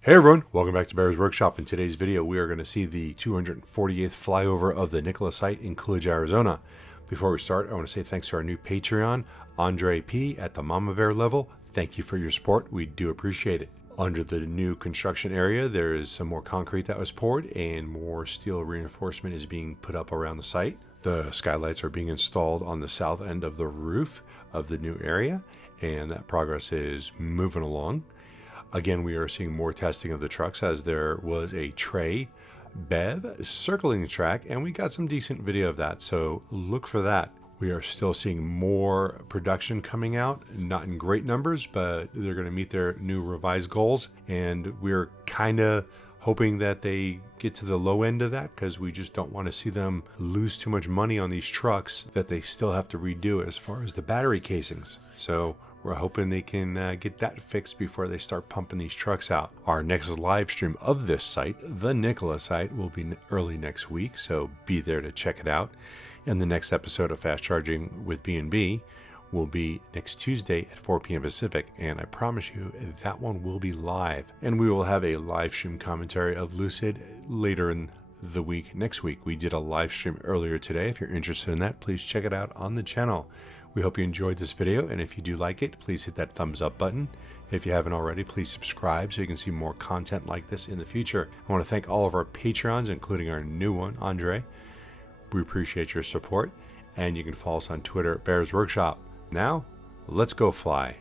Hey everyone, welcome back to Bear's Workshop. In today's video, we are going to see the 248th flyover of the Nikola site in Coolidge, Arizona. Before we start, I want to say thanks to our new Patreon, Andre P. at the Mama Bear level. Thank you for your support. We do appreciate it. Under the new construction area, there is some more concrete that was poured and more steel reinforcement is being put up around the site. The skylights are being installed on the south end of the roof of the new area, and that progress is moving along. Again, we are seeing more testing of the trucks as there was a Tre BEV circling the track, and we got some decent video of that, so look for that. We are still seeing more production coming out, not in great numbers, but they're going to meet their new revised goals, and we're kind of hoping that they get to the low end of that because we just don't want to see them lose too much money on these trucks that they still have to redo as far as the battery casings. So we're hoping they can get that fixed before they start pumping these trucks out. Our next live stream of this site, the Nikola site, will be early next week, so be there to check it out. And the next episode of Fast Charging with B&B will be next Tuesday at 4 p.m. Pacific, and I promise you that one will be live. And we will have a live stream commentary of Lucid later in the week. Next week, we did a live stream earlier today. If you're interested in that, please check it out on the channel. We hope you enjoyed this video, and if you do like it, please hit that thumbs up button. If you haven't already, please subscribe so you can see more content like this in the future. I want to thank all of our Patreons, including our new one, Andre. We appreciate your support, and you can follow us on Twitter at Bears Workshop. Now, let's go fly.